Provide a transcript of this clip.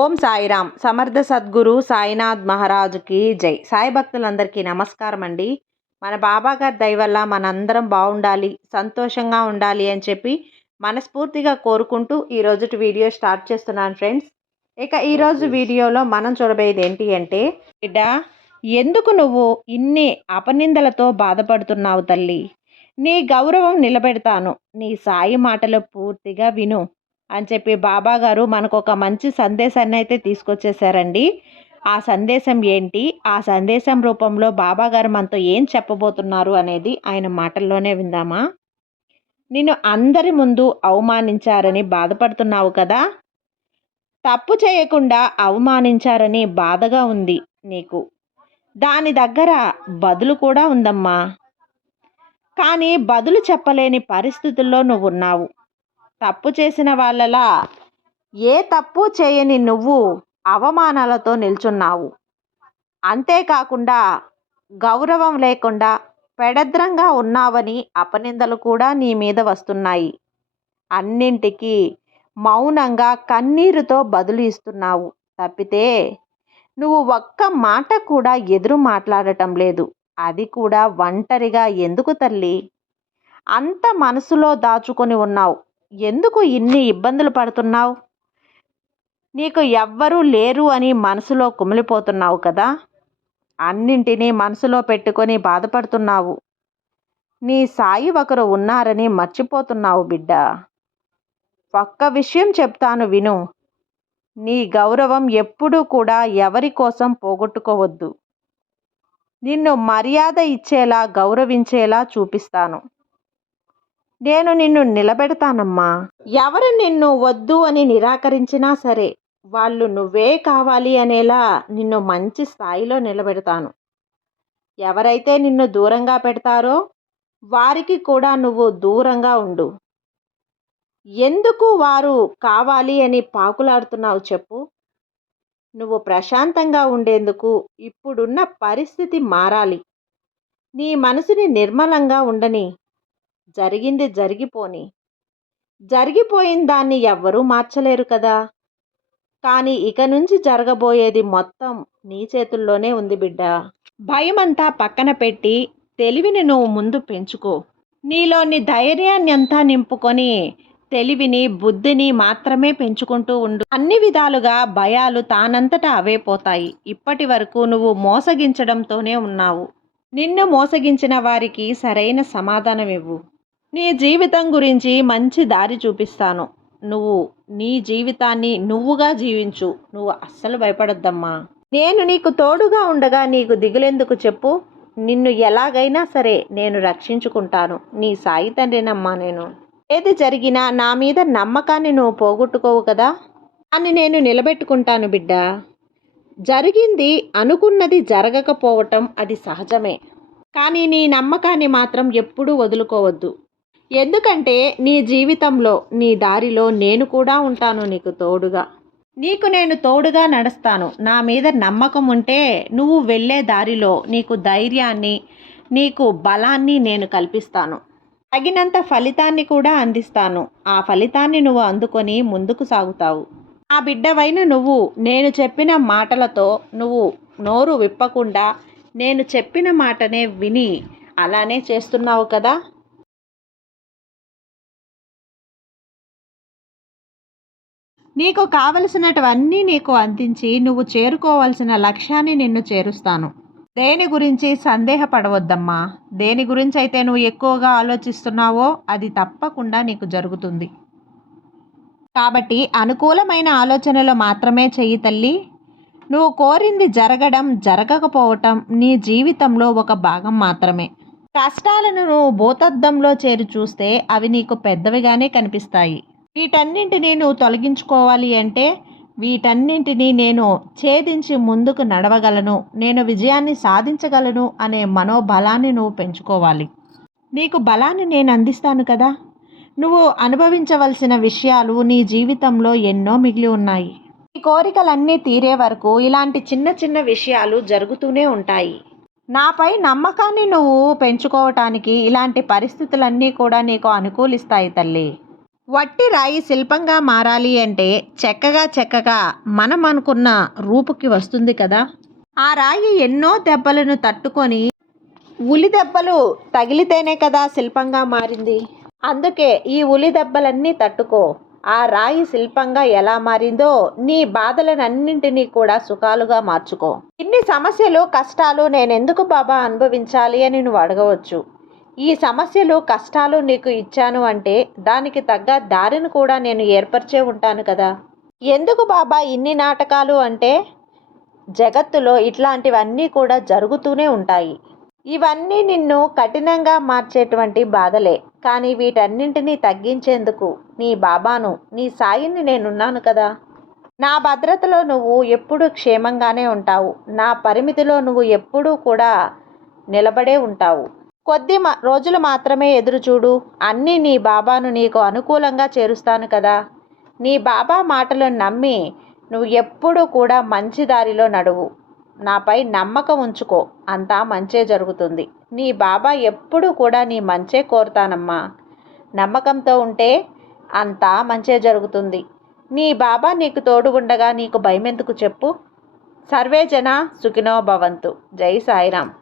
ఓం సాయిరామ్ సమర్థ సద్గురు సాయినాథ్ మహారాజుకి జై. సాయి భక్తులందరికీ నమస్కారం అండి మన బాబా గారి దయ వల్ల మనందరం బాగుండాలి సంతోషంగా ఉండాలి అని చెప్పి మనస్ఫూర్తిగా కోరుకుంటూ ఈ రోజుటి వీడియో స్టార్ట్ చేస్తున్నాను ఫ్రెండ్స్. ఇక ఈరోజు వీడియోలో మనం చూడబోయేది ఏంటి అంటే బిడ్డ ఎందుకు నువ్వు ఇన్ని అపనిందలతో బాధపడుతున్నావు తల్లి? నీ గౌరవం నిలబెడతాను. నీ సాయి మాటలు పూర్తిగా విను. అని చెప్పి బాబా గారు మనకు ఒక మంచి సందేశాన్ని అయితే తీసుకొచ్చేసారండి. ఆ సందేశం ఏంటి? ఆ సందేశం రూపంలో బాబా గారు మనతో ఏం చెప్పబోతున్నారు అనేది ఆయన మాటల్లోనే విందామా? నిన్ను అందరి ముందు అవమానించారని బాధపడుతున్నావు కదా? తప్పు చేయకుండా అవమానించారని బాధగా ఉంది నీకు. దాని దగ్గర బదులు కూడా ఉందమ్మా. కానీ బదులు చెప్పలేని పరిస్థితుల్లో నువ్వు ఉన్నావు తప్పు చేసిన వాళ్ళలా ఏ తప్పు చేయని నువ్వు అవమానాలతో నిల్చున్నావు. అంతేకాకుండా గౌరవం లేకుండా పెడద్రంగా ఉన్నావని అపనిందలు కూడా నీ మీద వస్తున్నాయి. అన్నింటికీ మౌనంగా కన్నీరుతో బదులు ఇస్తున్నావు. తప్పితే నువ్వు ఒక్క మాట కూడా ఎదురు మాట్లాడటం లేదు. అది కూడా ఒంటరిగా ఎందుకు తల్లి? అంత మనసులో దాచుకొని ఉన్నావు. ఎందుకు ఇన్ని ఇబ్బందులు పడుతున్నావు? నీకు ఎవ్వరూ లేరు అని మనసులో కుమిలిపోతున్నావు కదా. అన్నింటినీ మనసులో పెట్టుకొని బాధపడుతున్నావు. నీ సాయి ఒకరు ఉన్నారని మర్చిపోతున్నావు బిడ్డ. ఒక్క విషయం చెప్తాను విను. నీ గౌరవం ఎప్పుడూ కూడా ఎవరి కోసం పోగొట్టుకోవద్దు. నిన్ను మర్యాద ఇచ్చేలా గౌరవించేలా చూపిస్తాను. నేను నిన్ను నిలబెడతానమ్మా. ఎవరు నిన్ను వద్దు అని నిరాకరించినా సరే వాళ్ళు నువ్వే కావాలి అనేలా నిన్ను మంచి స్థాయిలో నిలబెడతాను. ఎవరైతే నిన్ను దూరంగా పెడతారో వారికి కూడా నువ్వు దూరంగా ఉండు. ఎందుకు వారు కావాలి అని పాకులాడుతున్నావు చెప్పు. నువ్వు ప్రశాంతంగా ఉండేందుకు ఇప్పుడున్న పరిస్థితి మారాలి. నీ మనసుని నిర్మలంగా ఉండని జరిగింది జరిగిపోని. జరిగిపోయిన దాన్ని ఎవ్వరూ మార్చలేరు కదా. కానీ ఇక నుంచి జరగబోయేది మొత్తం నీ చేతుల్లోనే ఉంది బిడ్డ. భయమంతా పక్కన పెట్టి తెలివిని నువ్వు ముందు పెంచుకో. నీలోని ధైర్యాన్ని అంతా నింపుకొని తెలివిని బుద్ధిని మాత్రమే పెంచుకుంటూ ఉండు. అన్ని విధాలుగా భయాలు తానంతటా అవే పోతాయి. ఇప్పటి వరకు నువ్వు మోసగించడంతోనే ఉన్నావు. నిన్ను మోసగించిన వారికి సరైన సమాధానం ఇవ్వు నీ జీవితం గురించి మంచి దారి చూపిస్తాను. నువ్వు నీ జీవితాన్ని నువ్వుగా జీవించు. నువ్వు అస్సలు భయపడొద్దమ్మా. నేను నీకు తోడుగా ఉండగా నీకు దిగులెందుకు చెప్పు? నిన్ను ఎలాగైనా సరే నేను రక్షించుకుంటాను. నీ సాయి తండ్రినమ్మా నేను. ఏది జరిగినా నా మీద నమ్మకాన్ని నువ్వు పోగొట్టుకోవు కదా? అని నేను నిలబెట్టుకుంటాను బిడ్డ. జరిగింది అనుకున్నది జరగకపోవటం అది సహజమే. కానీ నీ నమ్మకాన్ని మాత్రం ఎప్పుడూ వదులుకోవద్దు. ఎందుకంటే నీ జీవితంలో నీ దారిలో నేను కూడా ఉంటాను నీకు తోడుగా. నీకు నేను తోడుగా నడుస్తాను. నా మీద నమ్మకం ఉంటే నువ్వు వెళ్ళే దారిలో నీకు ధైర్యాన్ని నీకు బలాన్ని నేను కల్పిస్తాను. తగినంత ఫలితాన్ని కూడా అందిస్తాను. ఆ ఫలితాన్ని నువ్వు అందుకొని ముందుకు సాగుతావు. ఆ బిడ్డవైన నువ్వు నేను చెప్పిన మాటలతో నువ్వు నోరు విప్పకుండా నేను చెప్పిన మాటనే విని అలానే చేస్తున్నావు కదా? నీకు కావలసినటువన్నీ నీకు అందించి నువ్వు చేరుకోవాల్సిన లక్ష్యాన్ని నిన్ను చేరుస్తాను. దేని గురించి సందేహపడవద్దమ్మా. దేని గురించి అయితే నువ్వు ఎక్కువగా ఆలోచిస్తున్నావో అది తప్పకుండా నీకు జరుగుతుంది. కాబట్టి అనుకూలమైన ఆలోచనలు మాత్రమే చెయ్యి తల్లి. నువ్వు కోరింది జరగడం జరగకపోవటం నీ జీవితంలో ఒక భాగం మాత్రమే. కష్టాలను నువ్వు భూతద్దంలో చేరి చూస్తే అవి నీకు పెద్దవిగానే కనిపిస్తాయి. వీటన్నింటినీ నువ్వు తొలగించుకోవాలి అంటే వీటన్నింటినీ నేను ఛేదించి ముందుకు నడవగలను నేను విజయాన్ని సాధించగలను అనే మనోబలాన్ని నువ్వు పెంచుకోవాలి. నీకు బలాన్ని నేను అందిస్తాను కదా? నువ్వు అనుభవించవలసిన విషయాలు నీ జీవితంలో ఎన్నో మిగిలి ఉన్నాయి. ఈ కోరికలన్నీ తీరే వరకు ఇలాంటి చిన్న చిన్న విషయాలు జరుగుతూనే ఉంటాయి. నాపై నమ్మకాన్ని నువ్వు పెంచుకోవటానికి ఇలాంటి పరిస్థితులన్నీ కూడా నీకు అనుకూలిస్తాయి తల్లి. వట్టి రాయి శిల్పంగా మారాలి అంటే చెక్కగా చెక్కగా మనం అనుకున్న రూపుకి వస్తుంది కదా. ఆ రాయి ఎన్నో దెబ్బలను తట్టుకొని ఉలి దెబ్బలు తగిలితేనే కదా శిల్పంగా మారింది. అందుకే ఈ ఉలి దెబ్బలన్నీ తట్టుకో. ఆ రాయి శిల్పంగా ఎలా మారిందో నీ బాధలనన్నింటినీ కూడా సుఖాలుగా మార్చుకో. ఇన్ని సమస్యలు కష్టాలు నేనెందుకు బాబా అనుభవించాలి అని నువ్వు అడగవచ్చు. ఈ సమస్యలు కష్టాలు నీకు ఇచ్చాను అంటే దానికి తగ్గ దారిని కూడా నేను ఏర్పరిచే ఉంటాను కదా. ఎందుకు బాబా ఇన్ని నాటకాలు అంటే? జగత్తులో ఇట్లాంటివన్నీ కూడా జరుగుతూనే ఉంటాయి. ఇవన్నీ నిన్ను కఠినంగా మార్చేటువంటి బాధలే. కానీ వీటన్నింటినీ తగ్గించేందుకు నీ బాబాను నీ సాయిని నేనున్నాను కదా. నా భద్రతలో నువ్వు ఎప్పుడూ క్షేమంగానే ఉంటావు. నా పరిమితిలో నువ్వు ఎప్పుడూ కూడా నిలబడే ఉంటావు. కొద్ది రోజులు మాత్రమే ఎదురుచూడు. అన్నీ నీ బాబాను నీకు అనుకూలంగా చేరుస్తాను కదా. నీ బాబా మాటలను నమ్మి నువ్వు ఎప్పుడూ కూడా మంచి దారిలో నడువు. నాపై నమ్మకం ఉంచుకో. అంతా మంచే జరుగుతుంది. నీ బాబా ఎప్పుడూ కూడా నీ మంచే కోరుతానమ్మా. నమ్మకంతో ఉంటే అంతా మంచే జరుగుతుంది. నీ బాబా నీకు తోడుగుండగా నీకు భయమెందుకు చెప్పు? సర్వే జన సుఖినో భవంతు. జై సాయిరామ్.